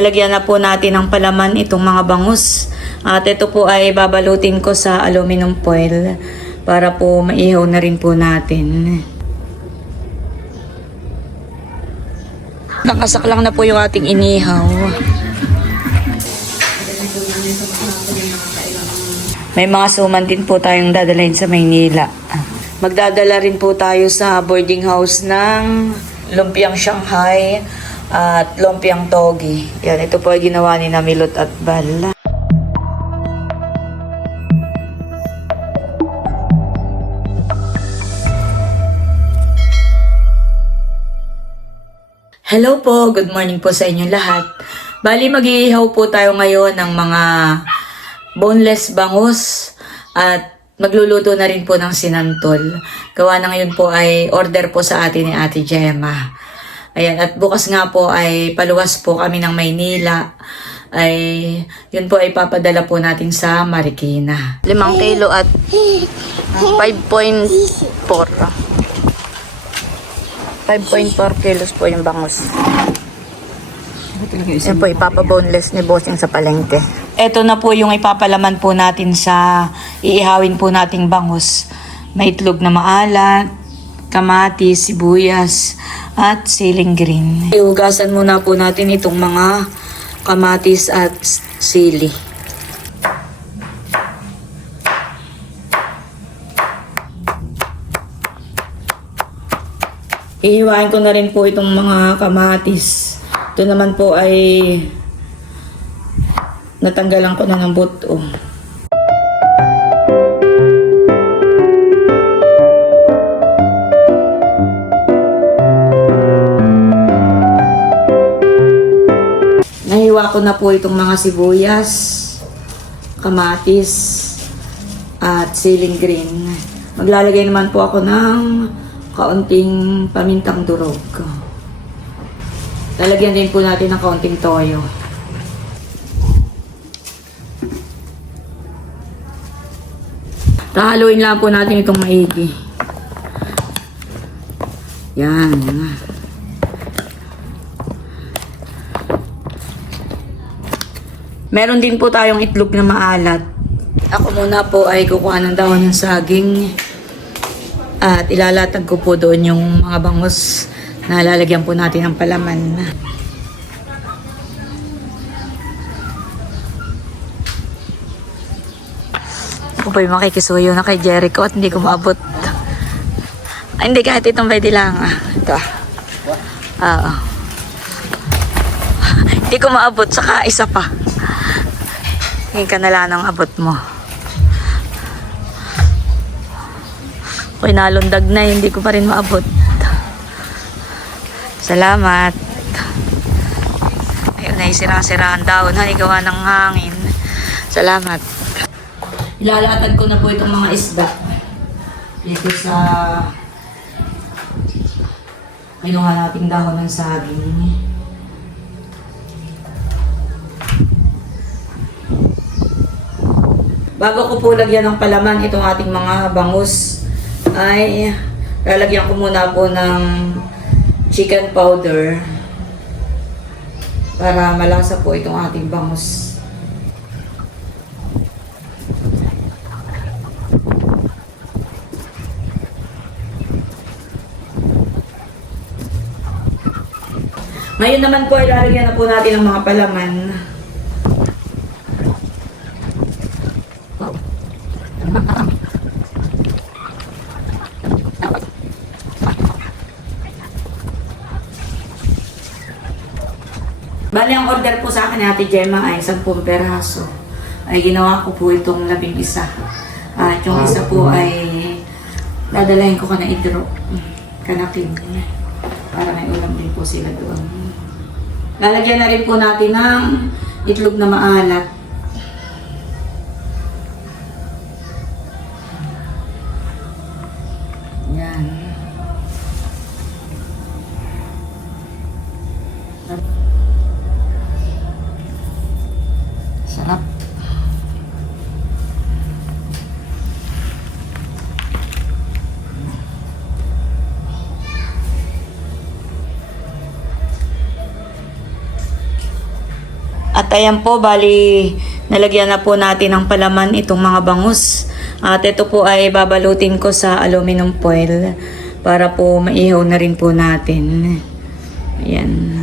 Nalagyan na po natin ng palaman itong mga bangus. At ito po ay babalutin ko sa aluminum foil para po maihaw na rin po natin. Nakasak lang na po yung ating inihaw. May mga suman din po tayong dadalhin sa Maynila. Magdadala rin po tayo sa boarding house ng lumpiang Shanghai at lumpiang Togi. Yan, ito po ay ginawa ni Milot at Bal. Hello po, good morning po sa inyo lahat. Bali, mag-iihaw po tayo ngayon ng mga boneless bangus at magluluto na rin po ng sinantol. Gawa na ngayon po ay order po sa atin ni Ate Gemma. Ayan, at bukas nga po ay paluwas po kami ng Maynila. Ay, yun po ay papadala po natin sa Marikina. 5 kilo at 5.4. 5.4 kilos po yung bangus. Yan po, ipapaboneless ni Bossing sa palengke. Ito na po yung ipapalaman po natin sa iihawin po nating bangus. May itlog na maalat, kamatis, sibuyas, at siling green. Ihugasan muna po natin itong mga kamatis at sili. Ihiwain ko na rin po itong mga kamatis. Ito naman po ay natanggalan ko na ng buto. Nahiwa ko na po itong mga sibuyas, kamatis, at siling green. Maglalagay naman po ako ng kaunting pamintang durog. Lalagyan din po natin ng kaunting toyo. Haluin lang po natin itong maigi. Yan. Meron din po tayong itlog na maalat. Ako muna po ay kukuha ng dahon ng saging. At ilalatag ko po doon yung mga bangus na lalagyan po natin ng palaman. Ako po yung makikisuyo na kay Jericho at hindi ko maabot. Ay, hindi, kahit itong pwede lang. Ito. Oo. Hindi ko maabot, saka isa pa. Hingin ka na lang ang abot mo. Ako'y nalundag na, hindi ko pa rin maabot. Salamat. Ayun na, sirang-sirang daon. Gawa ng hangin. Salamat. Ilalatag ko na po itong mga isda. Dito sa kinuha nating dahon ng saging. Bago ko po lagyan ng palaman itong ating mga bangus, ay lalagyan ko muna po ng chicken powder para malasa po itong ating bangus. Ngayon naman po ay lalagyan na po natin ng mga palaman. Bali, ang order po sa akin ni Ate Gemma ay 10 peraso. Ay ginawa ko po itong 11. At yung isa po ay dadalahin ko ka na idro. Kanakin. Para may ulam din po sila doon. Lalagyan na rin po natin ng itlog na maalat. Yan. Sarap. At ayan po, bali, nalagyan na po natin ng palaman itong mga bangus. At ito po ay babalutin ko sa aluminum foil para po maihaw na rin po natin. Ayan.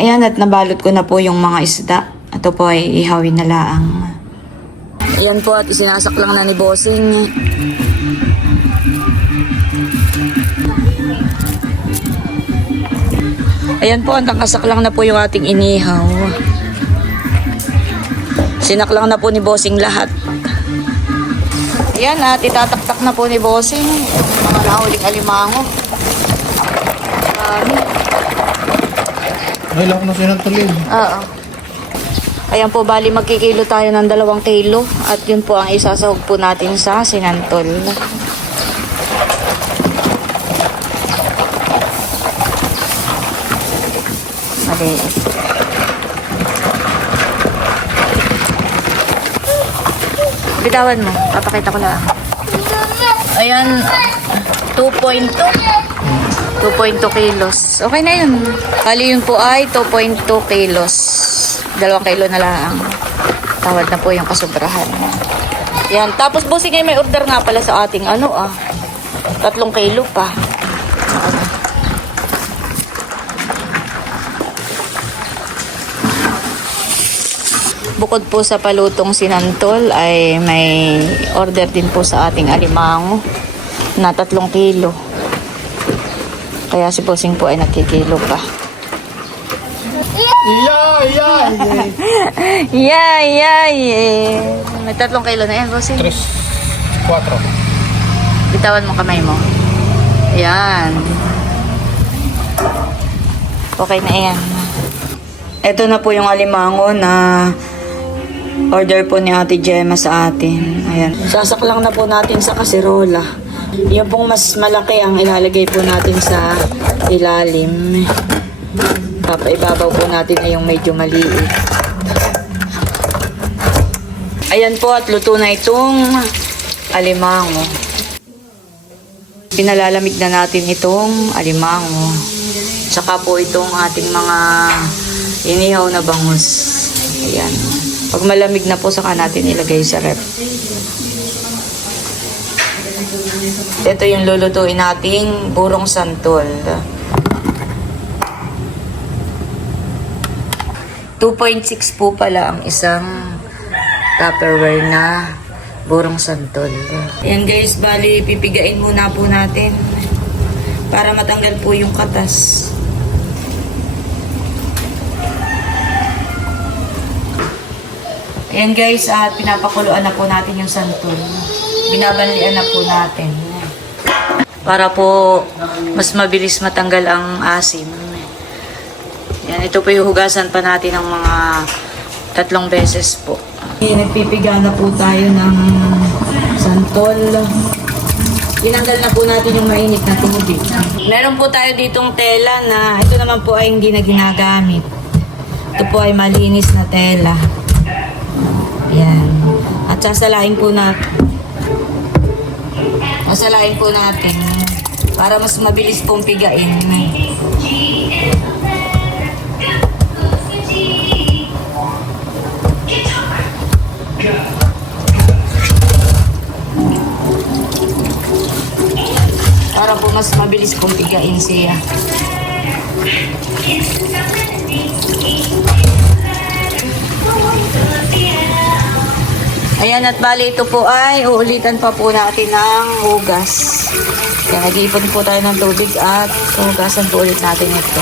Ayan, at nabalot ko na po yung mga isda. Ito po ay ihawin na laang. Ayan po, at isinasak lang na ni Bossing. Ayan po, ang tangkasak lang na po yung ating inihaw. Sinaklang na po ni Bossing lahat. Ayan, at itataktak na po ni Bossing yung mga nahuling alimango. Ay, lang ko na sinantulin. Oo. Ayan po, bali magkikilo tayo ng 2 kilo. At yun po ang isasahog po natin sa sinantol. Maliit. Bitawan mo. Papakita ko lang. Ayan. 2.2 kilos. Okay na yun. Bali yun po ay 2.2 kilos. 2 kilo na lang. Tawad na po yung kasubrahan. Yan. Tapos Bossing, may order nga pala sa ating 3 kilo pa. Bukod po sa palutong sinantol ay may order din po sa ating alimango na 3 kilo. Kaya si Bossing po ay nagkikilo pa. Yay! May 3 kilo na yan, Bossing. 3, 4. Bitawan mo kamay mo. Yan. Okay na yan. Ito na po yung alimango na order po ni Ate Gemma sa atin. Ayan. Sasaklang na po natin sa kasirola. Yung pong mas malaki ang ilalagay po natin sa ilalim. Ibabaw po natin na yung medyo maliit. Ayan po, at luto na itong alimango. Pinalalamig na natin itong alimango. Tsaka po itong ating mga inihaw na bangus. Ayan. Pag malamig na po, saka natin ilagay sa rep. Ito yung lulutuin nating burong santol. 2.6 po pala ang isang Tupperware na burong santol. Ayan guys, bali pipigain muna po natin para matanggal po yung katas. Ayan guys, at pinapakuluan na po natin yung santol. Binabanlian na po natin. Para po mas mabilis matanggal ang asim. Yan, ito po yung hugasan pa natin ng mga 3 beses po. Nagpipiga na po tayo ng santol. Tinanggal na po natin yung mainit na tubig. Meron po tayo ditong tela na ito naman po ay hindi na ginagamit. Ito po ay malinis na tela. Yan. At sasalain po natin. Masalain po natin para mas mabilis pong pigain. Para po mas mabilis pong pigain siya. Ayan, at bali ito po ay uulitan pa po natin ng hugas. Kaya nag-iipon po tayo ng tubig at hugasan po ulit natin ito.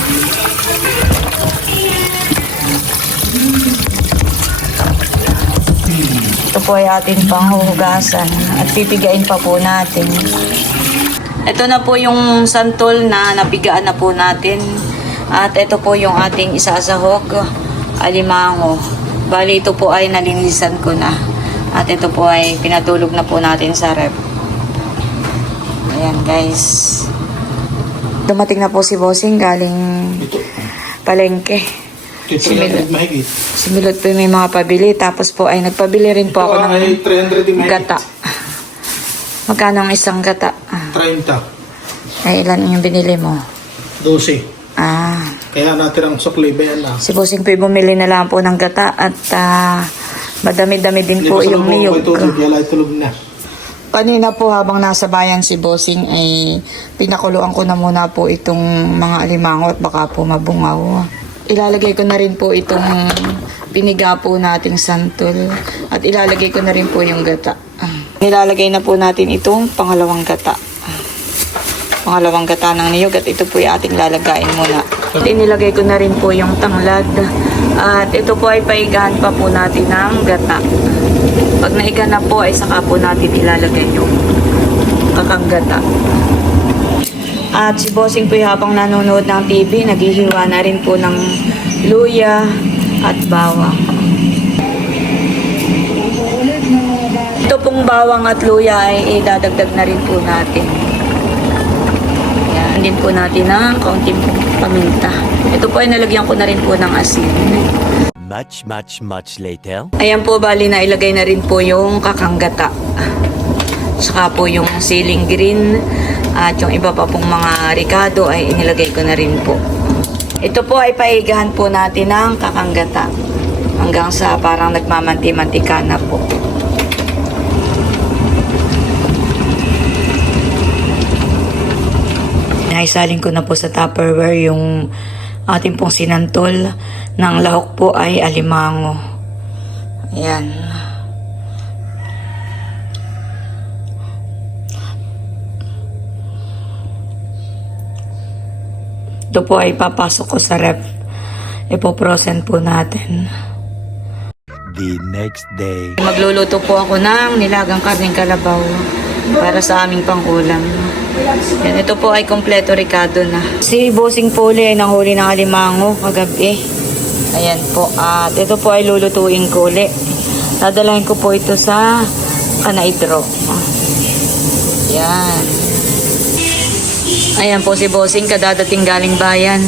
Ito po ay atin pang hugasan at pipigain pa po natin. Ito na po yung santol na napigaan na po natin. At ito po yung ating isasahog, alimango. Bali ito po ay nalinisan ko na. At ito po ay pinatulog na po natin sa rep. Ayan guys. Dumating na po si Bossing galing palengke. Similot po may mga pabili. Tapos po ay nagpabili rin po ako ng gata. Magkano ang isang gata? 30. Ay, ilan yung binili mo? 12. Ah, Kaya natin ang sukli ba yan lang. si Bossing po'y bumili na lang po ng gata at madami-dami din po yung niyog. Kaya tulog na. Kanina po habang nasa bayan si Bossing ay pinakuluan ko na muna po itong mga alimango at baka po mabungaw. Ilalagay ko na rin po itong piniga po nating santol at ilalagay ko na rin po yung gata. Nilalagay na po natin itong pangalawang gata. Pangalawang gata ng niyog at ito po yung ating lalagayin muna. At inilagay ko na rin po yung tanglad at ito po ay paigahan pa po natin ng gata. Pag naiga na po ay saka po natin ilalagay yung kakanggata. At si Bossing po habang nanonood ng TV, naghihiwa na rin po ng luya at bawang. Ito pong bawang at luya ay idadagdag na rin po natin. Yan din po natin ng kaunting paminta. Ito po ay nalagyan ko na rin po ng asin. Much later. Ayan po, bali na ilagay na rin po yung kakanggata. Saka po yung siling green at yung iba pa pong mga ricado ay inilagay ko na rin po. Ito po ay paigahan po natin ng kakanggata hanggang sa parang nagmamanti-mantika na po. Naisalin ko na po sa Tupperware yung ating pong sinantol ng lahok po ay alimango. Ayan. Ito po ay papasok ko sa ref. Ipoprosen po natin. The next day. Magluluto po ako ng nilagang karneng kalabaw para sa aming pangkulam. Yan, ito po ay kompleto ricado na. Si Bossing Poli ay nanghuli ng alimango kagabi. Ayan po. At ito po ay lulutuin ko uli. Dadalahin ko po ito sa kanaidro. Yan. Ayan po si Bossing, kadadating galing bayan.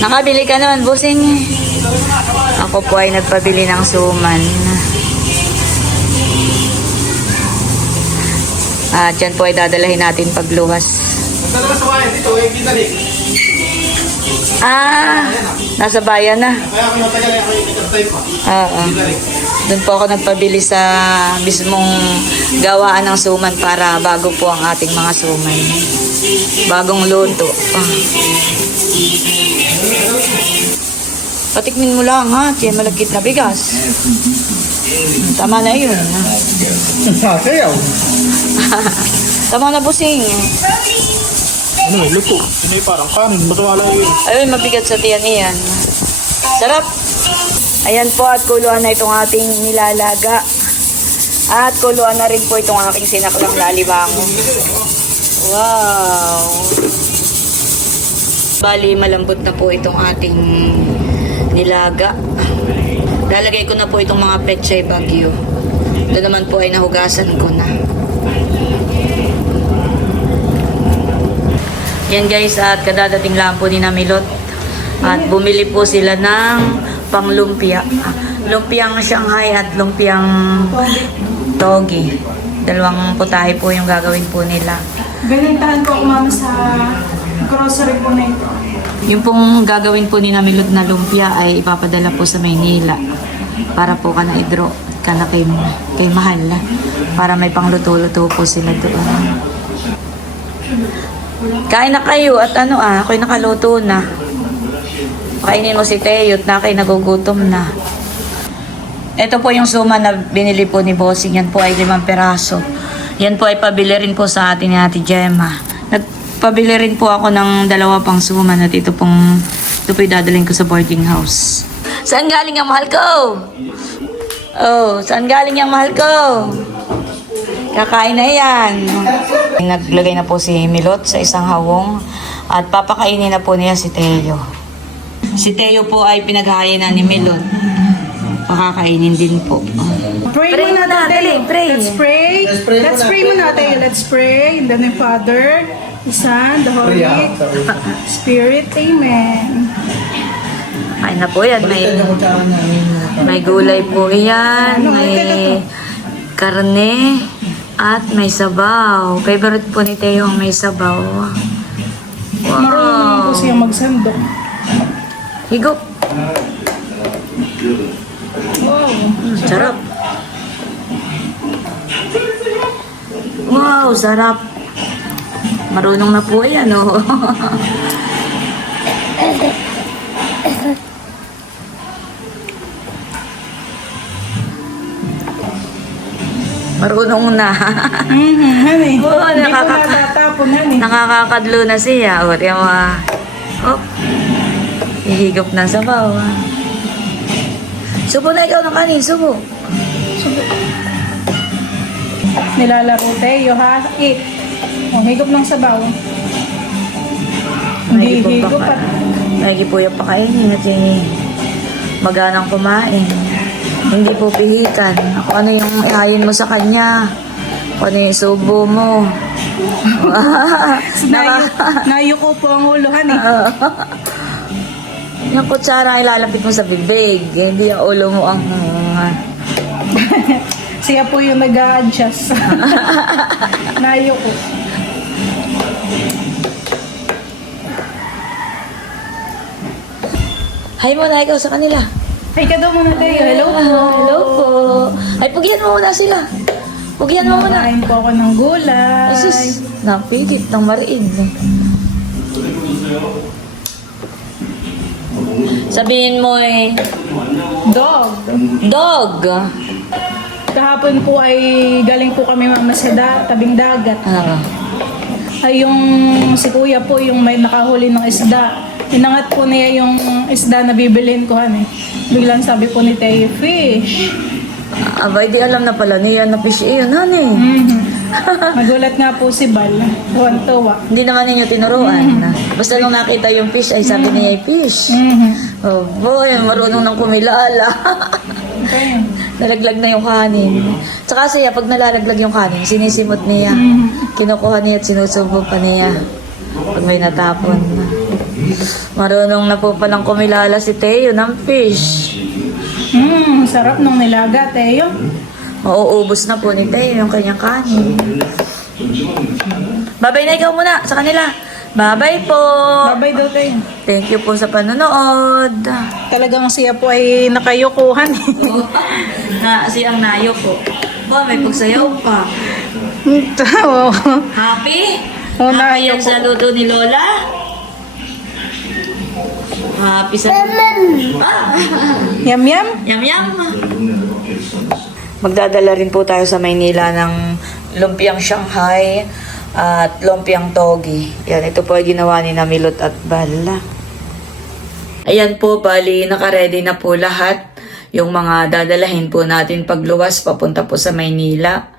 Nakabili ka naman, Bossing. Ako po ay nagpabili ng suman. At yan po ay dadalahin natin pagluwas. Nasa bayan na. Oo. Doon po ako nagpabili sa mismong gawaan ng suman para bago po ang ating mga suman. Bagong luto. Patikmin mo lang ha, tiyan malagkit na bigas. Tama na yun. Sasayaw. Tama na, Bossing. Ano eh, luto. Ano eh, parang kanin. Matawala yun. Ayun, mabigat sa tiyan iyan. Sarap. Ayan po at kuluan na itong ating nilalaga. At kuluan na rin po itong aking sinaklang lalibango. Wow. Bali, malambot na po itong ating nilaga. Lalagay ko na po itong mga pechay bagyo. Ito naman po ay nahugasan ko na. Yan guys, at kadadating lang po ni Namilot. At bumili po sila ng panglumpia. Lumpiang Shanghai at lumpiang Togi. Dalawang putahe po yung gagawin po nila. Binintahan ko ma'am sa grocery po na ito. Yung pong gagawin po ni Namilot na lumpia ay ipapadala po sa Maynila. Para po kanaidro, kay Mahal. Para may pangluto-luto po sila doon. Kain na kayo at ako'y nakaluto na. Kainin mo si Teo at na kayo nagugutom na. Ito po yung suma na binili po ni Bossing. Yan po ay 5 peraso. Yan po ay pabili rin po sa atin ni Ate Gemma. Nagpabili rin po ako ng 2 pang suma at ito po dadalhin ko sa boarding house. Saan galing ang mahal ko? Oh, saan galing ang mahal ko? Kakain na yan. Naglagay na po si Milot sa isang hawong at papakainin na po niya si Teo. Si Teo po ay pinaghahain na ni Milot. Pakakainin din po. Pray Pray muna muna, dali, tayo. pray. Let's pray muna tayo. Let's pray. In the name of Father, the Son, the Holy Spirit. Amen. Ay na po yan. May gulay po yan. May karne. At may sabaw. Favorite po ni Teo ang may sabaw. Marunong naman po siya magsandok. Higop. Wow. Sarap. Wow, sarap. Marunong na po yan, oh. Marunong na. Honey. Oo, Hindi po natatapon, honey. Nakakakadlo na siya. O, tiyan mo. Oh. Ihigop ng sabaw. Subo na ikaw ng kanin. Subo. Nilalaro tayo, ha? Eat. O, higop ng sabaw. Hindi higop at Lagi po yung pakainin at maganang kumain. Hindi po pihikan. Kung ano yung ihayin mo sa kanya. Kung ano yung subo mo. nayo ko po ang ulo, honey. Yung kutsara ilalapit mo sa bibig. Hindi yung ulo mo ang... Siya po yung nag-a-adjust. Nayo ko. Hi muna ikaw sa kanila. Ay, ka daw muna tayo. Hello po. Hello po. Ay, pugyan mo muna sila. Pugyan mo muna. Nakain po ako ng gulay. Isus, napigit ng mariin. Sabihin mo Dog. dog. Kahapon po ay galing po kami mamasada, tabing dagat. Ay yung si kuya po yung may nakahuli ng isda. Inangat po niya yung isda na bibilhin ko, honey. Biglang sabi po ni Teo, fish. Abay, di alam na pala niya na fish yun, honey. Nagulat nga po si Bal. Tuwan-tuwa. Hindi naman ninyo tinuruan. Basta nung nakita yung fish, ay sabi niya ay fish. Oh boy, marunong nang kumilala. Okay. Nalaglag na yung kanin. Tsaka siya, pag nalalaglag yung kanin, sinisimot niya. Kinukuha niya at sinusubo pa niya. Pag may natapon. Marunong na po palang kumilala si Teo ng fish. Sarap nung nilaga, Teo. Mauubos na po ni Teo yung kanyang kanin. Babay na ikaw muna sa kanila. Babay po. Babay daw, Teo. Thank you po sa panonood. Talagang siya po ay nakayukuhan. Na siyang nayo po. Ba, may pagsayaw pa. Oo. Happy? Oo, Happy nayo yan po. sa luto ni Lola? Happy sa... Yum, yum. Yum, yum. Magdadala rin po tayo sa Maynila ng lumpiang Shanghai at lumpiang Togi. Yan, ito po ay ginawa ni Namilot at Bala. Ayan po, bali, nakaredy na po lahat. Yung mga dadalahin po natin pagluwas papunta po sa Maynila.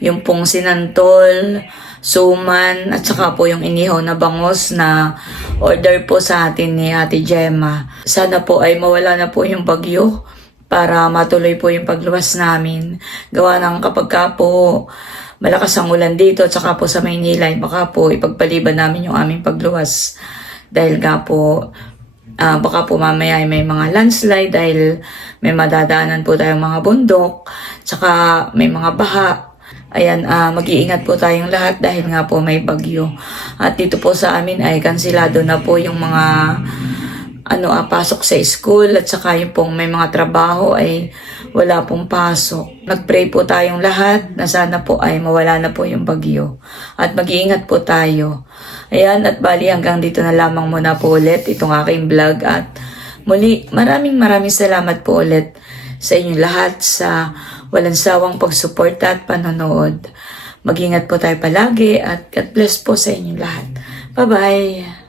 Yung pong sinantol, suman, at saka po yung inihaw na bangos na order po sa atin ni Ate Gemma. Sana po ay mawala na po yung bagyo para matuloy po yung pagluwas namin. Gawa ng kapag ka po malakas ang ulan dito at saka po sa Maynila, baka po ipagpaliban namin yung aming pagluwas. Dahil nga po, baka po mamaya ay may mga landslide dahil may madadaanan po tayong mga bundok, tsaka may mga baha. Ayan, mag-iingat po tayong lahat dahil nga po may bagyo. At dito po sa amin ay kansilado na po yung mga pasok sa school at saka yung pong may mga trabaho ay wala pong pasok. Nag-pray po tayong lahat na sana po ay mawala na po yung bagyo. At mag-iingat po tayo. Ayan, at bali hanggang dito na lamang muna po ulit itong aking vlog. At muli, maraming salamat po ulit sa inyong lahat sa walang sawang pagsuporta at panonood. Mag-ingat po tayo palagi at God bless po sa inyong lahat. Bye-bye!